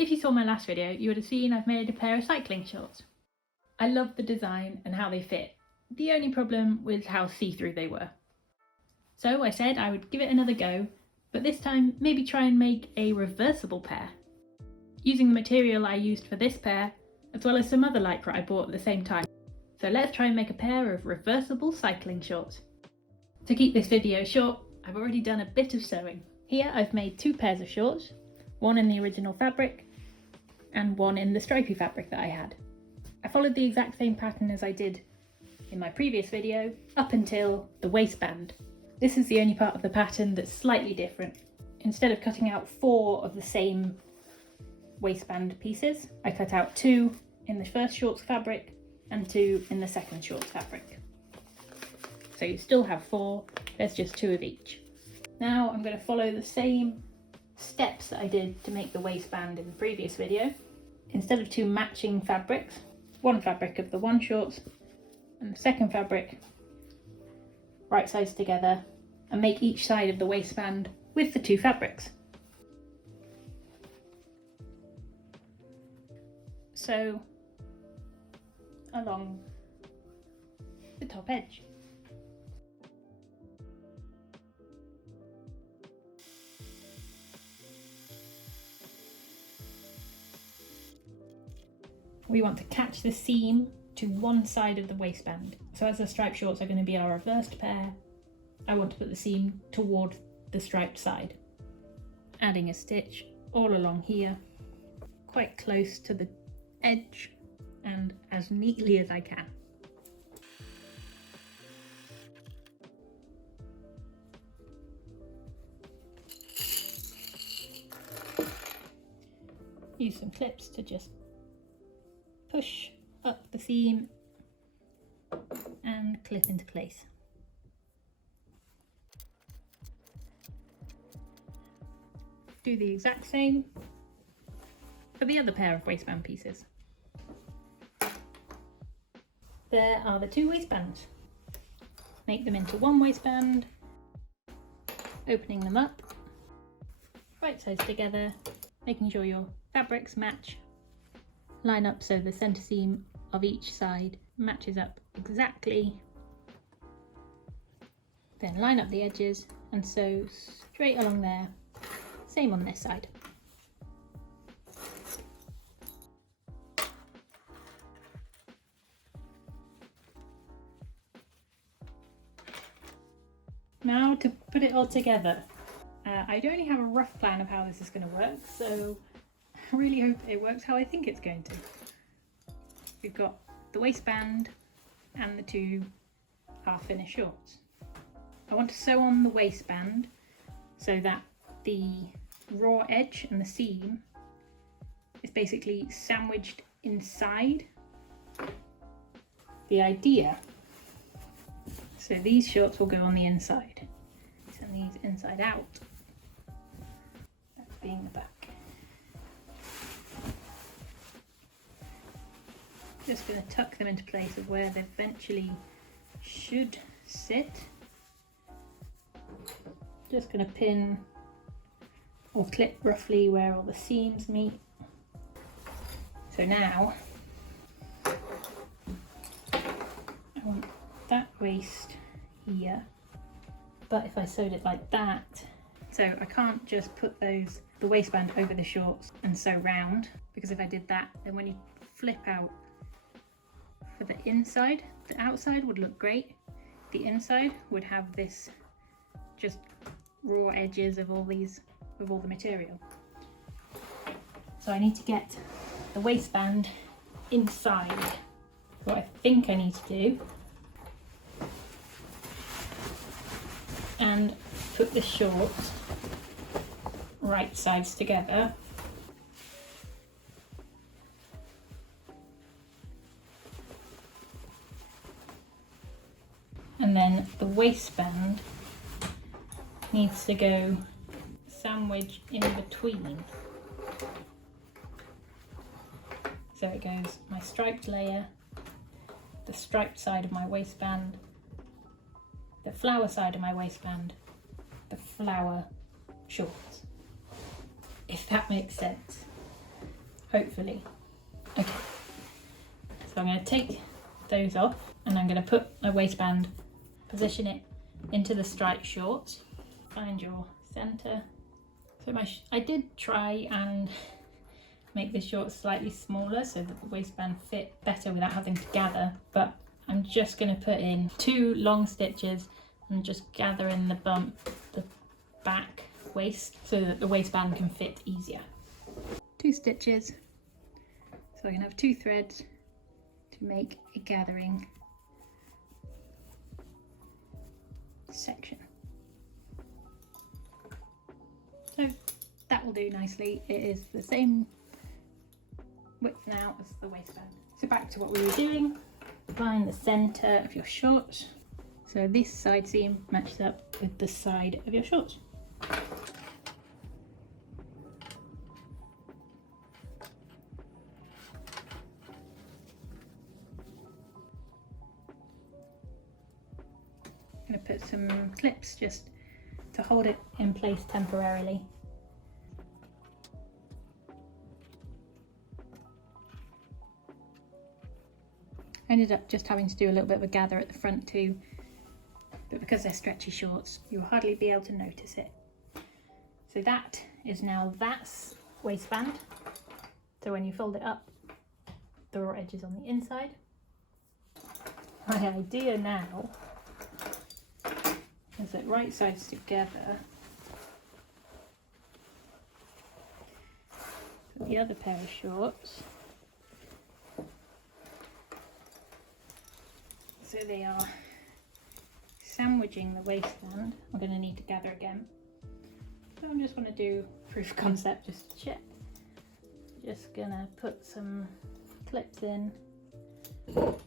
If you saw my last video, you would have seen I've made a pair of cycling shorts. I love the design and how they fit. The only problem was how see-through they were. So I said I would give it another go, but this time maybe try and make a reversible pair. Using the material I used for this pair, as well as some other Lycra I bought at the same time. So let's try and make a pair of reversible cycling shorts. To keep this video short, I've already done a bit of sewing. Here I've made two pairs of shorts, one in the original fabric and one in the stripy fabric that I had. I followed the exact same pattern as I did in my previous video up until the waistband. This is the only part of the pattern that's slightly different. Instead of cutting out 4 of the same waistband pieces, I cut out 2 in the first shorts fabric and 2 in the second shorts fabric. So you still have 4, there's just 2 of each. Now I'm going to follow the same steps that I did to make the waistband in the previous video. Instead of 2 matching fabrics, one fabric of the one shorts and the second fabric, right sides together, and make each side of the waistband with the 2 fabrics. So along the top edge. We want to catch the seam to one side of the waistband. So as the striped shorts are going to be our reversed pair, I want to put the seam toward the striped side. Adding a stitch all along here, quite close to the edge and as neatly as I can. Use some clips to just push up the seam and clip into place. Do the exact same for the other pair of waistband pieces. There are the 2 waistbands. Make them into one waistband, opening them up, right sides together, making sure your fabrics match. Line up so the centre seam of each side matches up exactly. Then line up the edges and sew straight along there. Same on this side. Now to put it all together. I only have a rough plan of how this is going to work, so I really hope it works how I think it's going to. We've got the waistband and the 2 half finished shorts. I want to sew on the waistband so that the raw edge and the seam is basically sandwiched inside the idea. So these shorts will go on the inside, and these inside out, that being the back. Just going to tuck them into place of where they eventually should sit. Just going to pin or clip roughly where all the seams meet. So now I want that waist here, but if I sewed it like that, so I can't just put the waistband over the shorts and sew round, because if I did that, then when you flip out for the inside, the outside would look great, the inside would have this just raw edges of all the material. So I need to get the waistband inside. What I think I need to do, and put the shorts right sides together, and then the waistband needs to go sandwich in between. So it goes my striped layer, the striped side of my waistband, the flower side of my waistband, the flower shorts, if that makes sense. hopefully. Okay, so I'm going to take those off and I'm going to put my waistband, position it into the striped shorts. Find your centre. So I did try and make the shorts slightly smaller so that the waistband fit better without having to gather, but I'm just going to put in 2 long stitches and just gather in the bump, the back waist, so that the waistband can fit easier. 2 stitches, so I can have 2 threads to make a gathering section. So that will do nicely. It is the same width now as the waistband. So back to what we were doing. Find the centre of your shorts. So this side seam matches up with the side of your shorts. I'm going to put some clips just to hold it in place temporarily. I ended up just having to do a little bit of a gather at the front too, but because they're stretchy shorts, you'll hardly be able to notice it. So that is now that's waistband. So when you fold it up, the raw edge is on the inside. My idea now is that right sides together, put the other pair of shorts, so they are sandwiching the waistband. I'm going to need to gather again, but I'm just going to do proof of concept just to check. Just going to put some clips in. So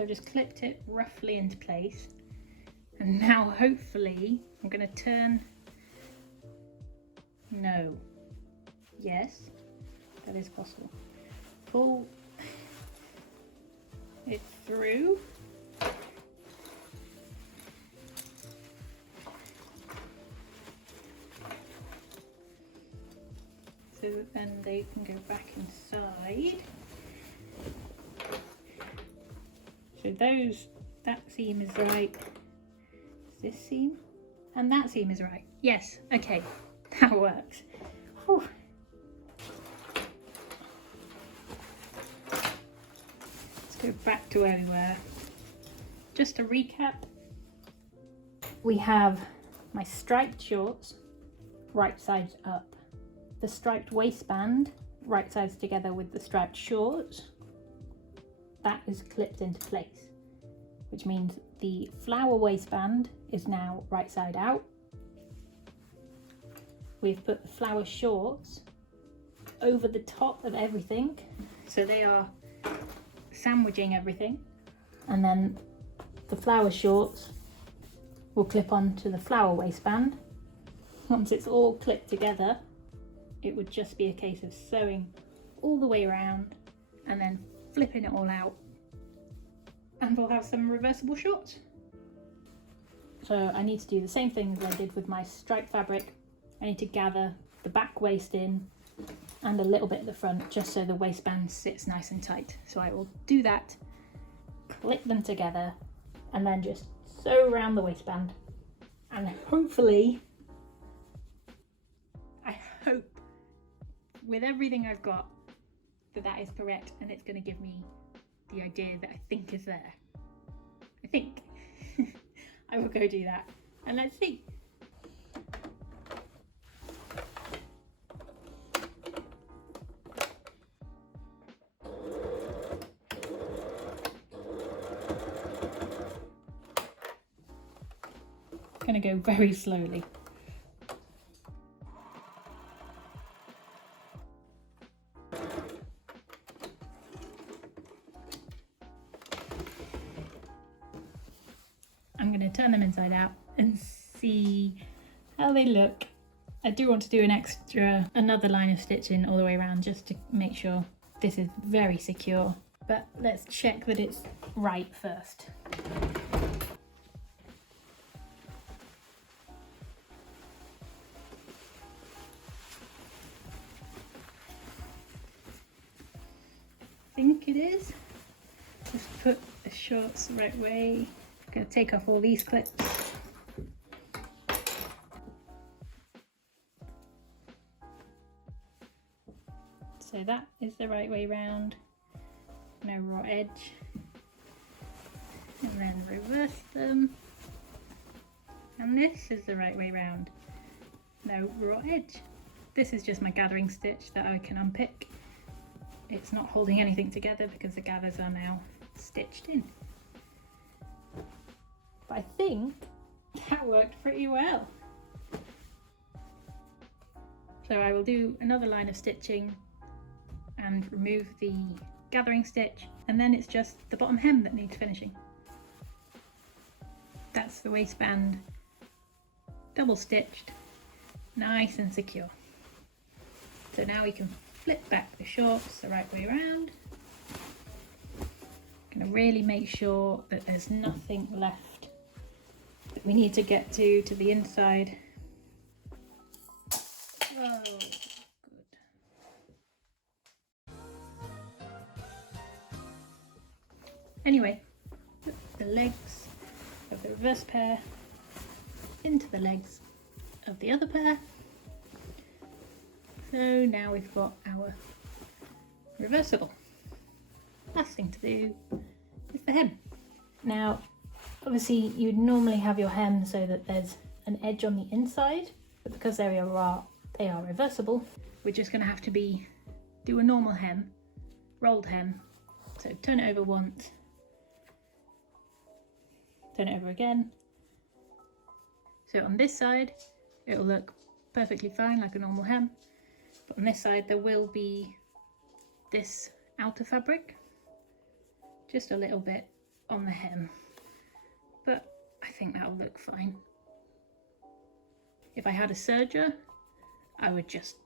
I've just clipped it roughly into place, and now hopefully I'm going to turn, no, yes, that is possible. Pull it through. So that then they can go back inside. So that seam is right. Is this seam? And that seam is right. Yes, okay, that works. Whew. Go back to where we were. Just to recap, we have my striped shorts, right sides up. The striped waistband, right sides together with the striped shorts. That is clipped into place, which means the flower waistband is now right side out. We've put the flower shorts over the top of everything, so they are sandwiching everything, and then the flower shorts will clip onto the flower waistband. Once it's all clipped together, it would just be a case of sewing all the way around and then flipping it all out, and we'll have some reversible shorts. So I need to do the same thing as I did with my striped fabric. I need to gather the back waist in and a little bit at the front, just so the waistband sits nice and tight. So I will do that, clip them together, and then just sew around the waistband, and hopefully, I hope with everything I've got that is correct, and it's going to give me the idea that I think is there. I think I will go do that, and let's see. Going to go very slowly. I'm going to turn them inside out and see how they look. I do want to do another line of stitching all the way around just to make sure this is very secure, but let's check that it's right first. think it is. Just put the shorts the right way. I'm going to take off all these clips. So that is the right way round. No raw edge. And then reverse them. And this is the right way round. No raw edge. This is just my gathering stitch that I can unpick. It's not holding anything together because the gathers are now stitched in. But I think that worked pretty well. So I will do another line of stitching and remove the gathering stitch, and then it's just the bottom hem that needs finishing. That's the waistband, double stitched, nice and secure. So now we can flip back the shorts the right way around. Gonna really make sure that there's nothing left that we need to get to the inside. Oh, good. Anyway, put the legs of the reverse pair into the legs of the other pair. So now we've got our reversible. Last thing to do is the hem. Now, obviously you would normally have your hem so that there's an edge on the inside, but because they are reversible, we're just going to have to do a normal hem, rolled hem. So turn it over once, turn it over again. So on this side, it'll look perfectly fine like a normal hem. But on this side, there will be this outer fabric, just a little bit on the hem. But I think that'll look fine. If I had a serger, I would just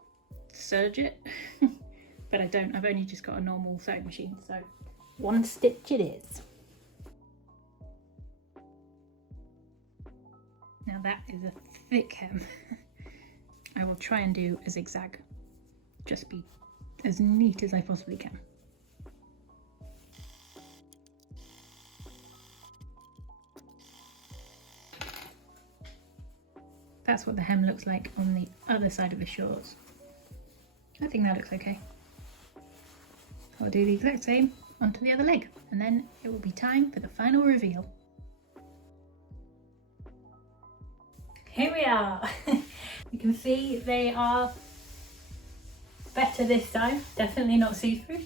serge it. But I don't, I've only just got a normal sewing machine, so one stitch it is. Now that is a thick hem. I will try and do a zigzag. Just be as neat as I possibly can. That's what the hem looks like on the other side of the shorts. I think that looks okay. I'll do the exact same onto the other leg, and then it will be time for the final reveal. Here we are. You can see they are better this time, definitely not see-through.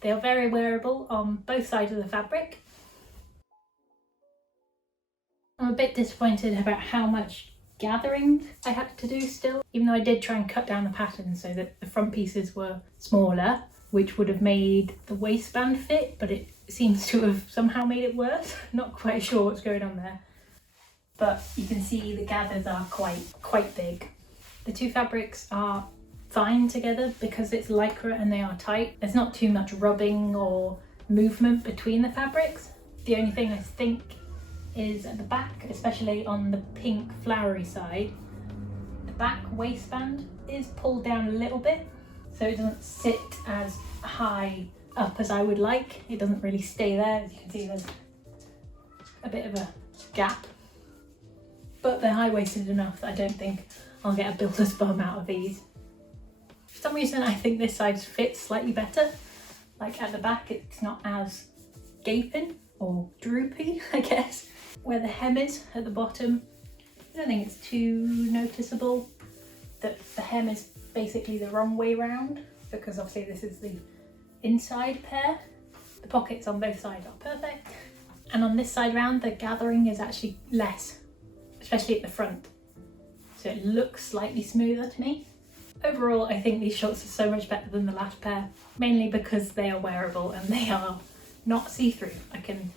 They are very wearable on both sides of the fabric. I'm a bit disappointed about how much gathering I had to do still, even though I did try and cut down the pattern so that the front pieces were smaller, which would have made the waistband fit, but it seems to have somehow made it worse. Not quite sure what's going on there. But you can see the gathers are quite big. The two fabrics are fine together because it's Lycra and they are tight. There's not too much rubbing or movement between the fabrics. The only thing I think is at the back, especially on the pink flowery side, the back waistband is pulled down a little bit, so it doesn't sit as high up as I would like. It doesn't really stay there. As you can see, there's a bit of a gap. But they're high-waisted enough that I don't think I'll get a builder's bum out of these. For some reason I think this side fits slightly better. Like at the back it's not as gaping or droopy, I guess. Where the hem is at the bottom, I don't think it's too noticeable that the hem is basically the wrong way round, because obviously this is the inside pair. The pockets on both sides are perfect. And on this side round, the gathering is actually less, especially at the front. So it looks slightly smoother to me. Overall, I think these shorts are so much better than the last pair, mainly because they are wearable and they are not see-through. I can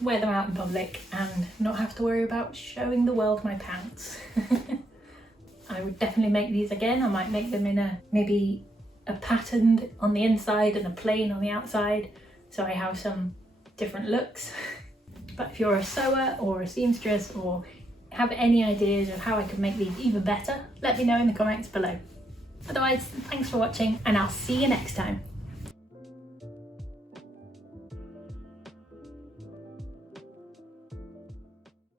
wear them out in public and not have to worry about showing the world my pants. I would definitely make these again. I might make them in maybe a patterned on the inside and a plain on the outside, so I have some different looks. But if you're a sewer or a seamstress or have any ideas of how I could make these even better, let me know in the comments below. Otherwise, thanks for watching and I'll see you next time.